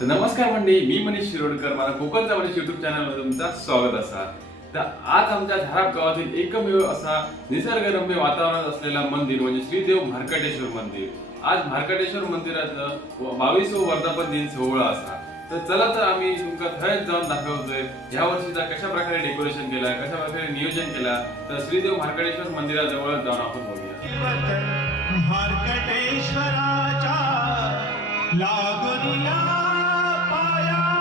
तर नमस्कार मंडळी मी मनीष शिरोडकर. मला कोकणचा मनीष युट्यूब चॅनलमध्ये तुमचा स्वागत असा तर आज आमच्या झाराप गावातील एकमेव असा निसर्गरम्य वातावरणात असलेला मंदिर म्हणजे श्रीदेव भारकटेश्वर मंदिर. आज भारकटेश्वर मंदिराचं व वर्धापन दिन सोहळा असा. तर चला तर आम्ही तुमका थंय जाऊन दाखवतोय ह्या वर्षीचा कशा प्रकारे डेकोरेशन केला कशा प्रकारे नियोजन केला तर श्रीदेव भारकटेश्वर मंदिराजवळ जाऊन आपण बघूया. लागून Fire!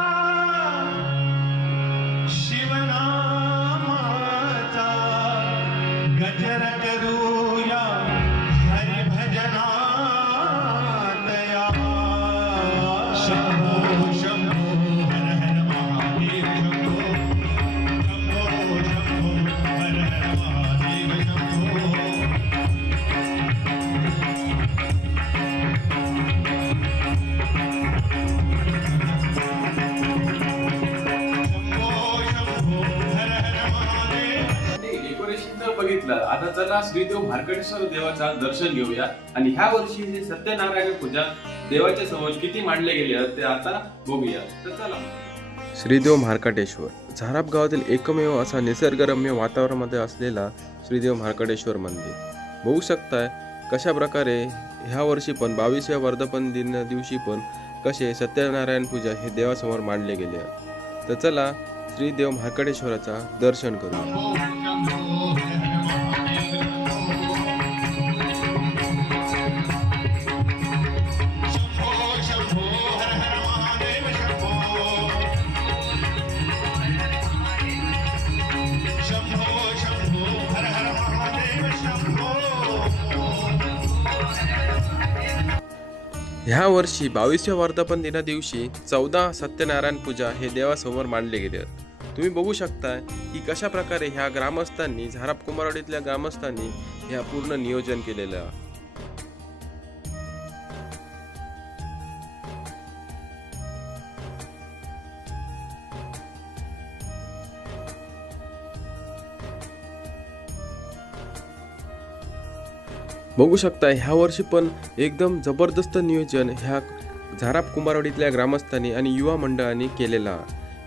आता चला श्रीदेव भार्कटेश्वर देवाचा दर्शन घेऊया. आणि ह्या वर्षी हे सत्यनारायण पूजा देवाच्या समोर किती मांडले गेले ते आता बघूया. तर चला. श्रीदेव म्हारकाटेश्वर झाराप गावातील एकमेव असा निसर्गरम्य वातावरणामध्ये असलेला श्रीदेव म्हारकाटेश्वर मंदिर. बघू शकताय कशा प्रकारे ह्या वर्षी पण बावीसव्या वर्धापन दिन दिवशी पण कसे सत्यनारायण पूजा हे देवासमोर मांडले गेले आहे तर चला श्रीदेव म्हारकाटेश्वराचा दर्शन करू ह्या वर्षी बावीसव्या वर्धापन दिना दिवशी चौदा सत्यनारायण पूजा हे देवासमोर मांडले गेले. तुम्ही बघू शकता की कशा प्रकारे ह्या ग्रामस्थांनी झाराप कुमारवाडीतल्या ग्रामस्थांनी ह्या पूर्ण नियोजन केलेलं आहे. बघू शकता ह्या वर्षी पण एकदम जबरदस्त नियोजन ह्या झाराप कुंभारवाडीतल्या ग्रामस्थांनी आणि युवा मंडळांनी केलेला.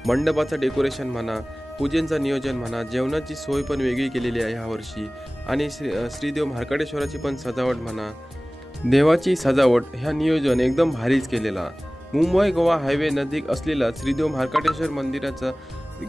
मंडपाचं डेकोरेशन म्हणा पूजेंचं नियोजन म्हणा जेवणाची सोय पण वेगळी केलेली आहे ह्या वर्षी. आणि श्री श्रीदेव म्हारकाटेश्वराची पण सजावट म्हणा देवाची सजावट ह्या नियोजन एकदम भारीच केलेला. मुंबई गोवा हायवे नजीक असलेला श्रीदेव म्हारकाटेश्वर मंदिराचा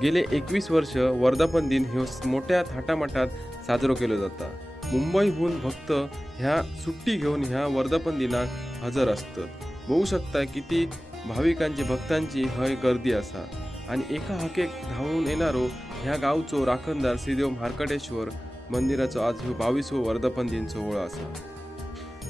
गेले एकवीस वर्ष वर्धापन दिन हे मोठ्या थाटामाटात साजरं केलं जातं. मुंबईहून भक्त ह्या सुट्टी घेऊन ह्या वर्धापन दिनाक हजर असतं. बघू शकता किती भाविकांची भक्तांची हय गर्दी असा. आणि एका हाकेक धावून येणारो ह्या गावचो राखणदार श्रीदेव मार्कटेश्वर मंदिराचो आज ह्यो बावीसवो वर्धापन दिन सोहळा असा.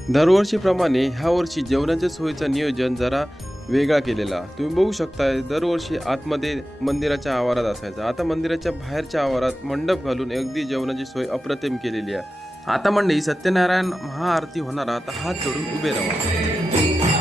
दरवर्षीप्रमाणे ह्या वर्षी जेवणाच्या सोयीचं नियोजन जरा वेगळा केलेला. तुम्ही बघू शकताय दरवर्षी आतमध्ये मंदिराच्या आवारात असायचं. आता मंदिराच्या बाहेरच्या आवारात मंडप घालून अगदी जेवणाची सोय अप्रतिम केलेली आहे. आता मंडळी सत्यनारायण महाआरती होणार आता हात जोडून उभे राहा.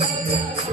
Música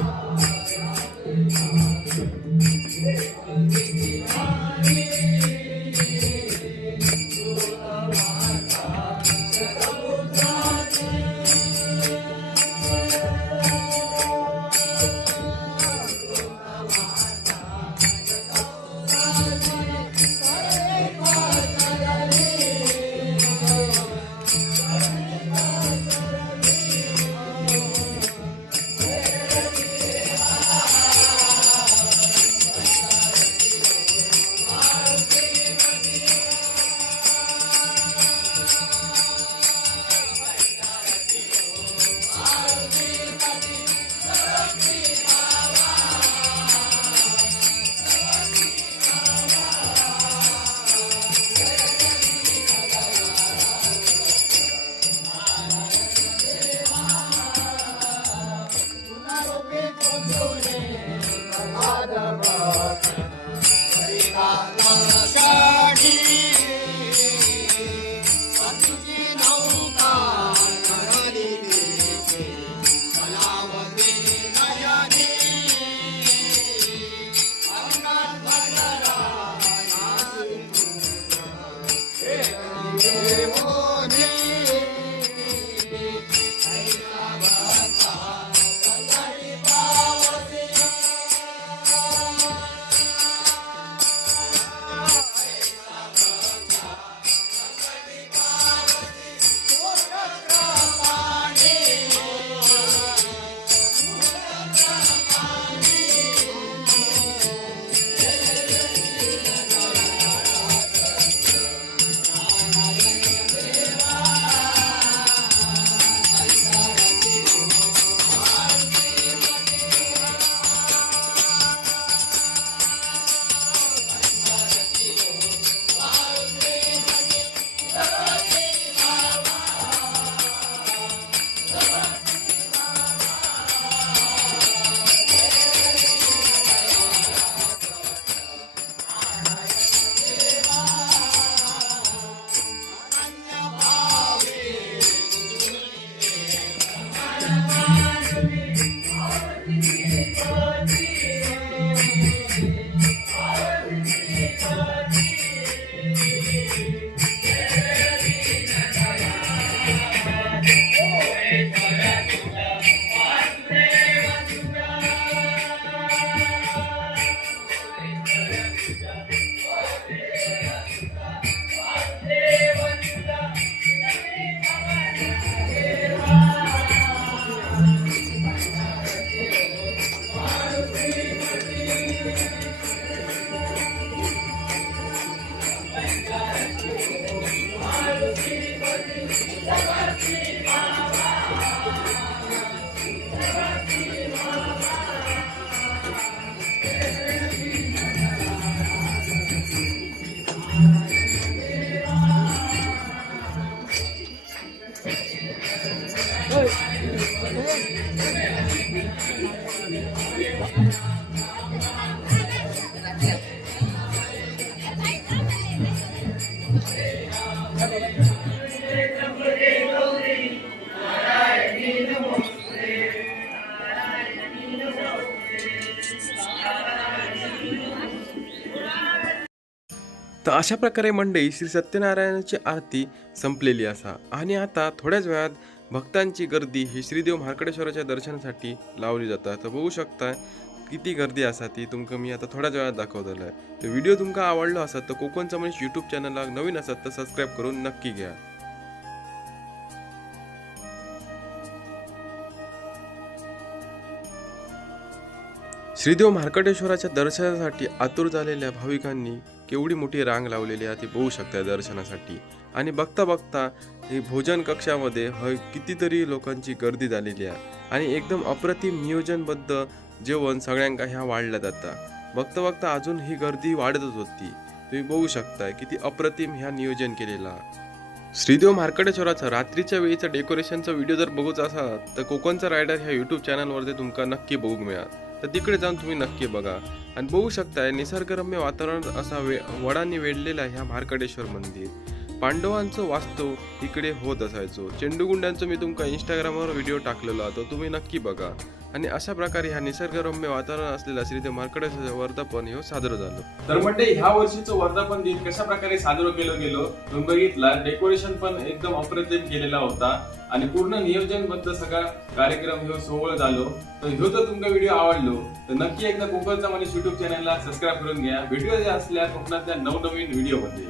Amen. तर अशा प्रकारे मंडई श्री सत्यनारायणाची आरती संपलेली असा. आणि आता थोड्याच वेळात भक्तांची गर्दी ही श्रीदेव मार्कडेश्वराच्या दर्शनासाठी लावली जाता तर बघू शकता किती गर्दी असा ती तुमका मी आता थोड्याच वेळात दाखवतलं आहे तर व्हिडिओ तुमका आवडलो असत तर कोकणचा मनीष यूट्यूब चॅनलला नवीन असत तर सबस्क्राईब करून नक्की घ्या. श्रीदेव मार्कटेश्वराच्या दर्शनासाठी आतुर झालेल्या भाविकांनी केवढी मोठी रांग लावलेली आहे ती बघू शकता दर्शनासाठी. आणि बघता बघता ही भोजन कक्षामध्ये हय कितीतरी लोकांची गर्दी झालेली आहे. आणि एकदम अप्रतिम नियोजनबद्ध जेवण सगळ्यांका ह्या वाढल्या जाता बघता बघता अजून ही गर्दी वाढतच होती. तुम्ही बघू शकताय किती अप्रतिम ह्या नियोजन केलेला. श्रीदेव मार्कटेश्वराचा रात्रीच्या वेळीचा डेकोरेशनचा व्हिडिओ जर बघूचा असाल तर कोकणचा रायडर ह्या युट्यूब चॅनलवरती तुमका नक्की बघूक मिळाल. तर तिकडे जाऊन तुम्ही नक्की बघा. आणि बघू शकताय निसर्गरम्य वातावरण असा वे वडांनी वेढलेला ह्या मार्कटेश्वर मंदिर. पांडवांचं वास्तव इकडे होत असायचो. चेंडूगुंड्यांचं मी तुमका इंस्टाग्रामवर व्हिडिओ टाकलेला होता तुम्ही नक्की बघा. आणि अशा प्रकारे ह्या निसर्गरम्य वातावरण असलेला श्रीदेव मार्कटेश्वर वर्धापन हे साजरं झालं. तर म्हणजे ह्या वर्षीचं वर्धापन दिन कशा प्रकारे साजरं केलं गेलो तुम्ही बघितला डेकोरेशन पण एकदम अप्रतिम केलेला होता. आणि पूर्ण नियोजनबद्ध सगळा कार्यक्रम ह्यो सोहळ झालो. तर ह्यो जर तुमचा व्हिडिओ आवडलो तर नक्की एकदा कोकणचा माझ्या युट्यूब चॅनलला सबस्क्राईब करून घ्या. व्हिडिओ जे असल्या कोकणातल्या नवनवीन व्हिडिओमध्ये.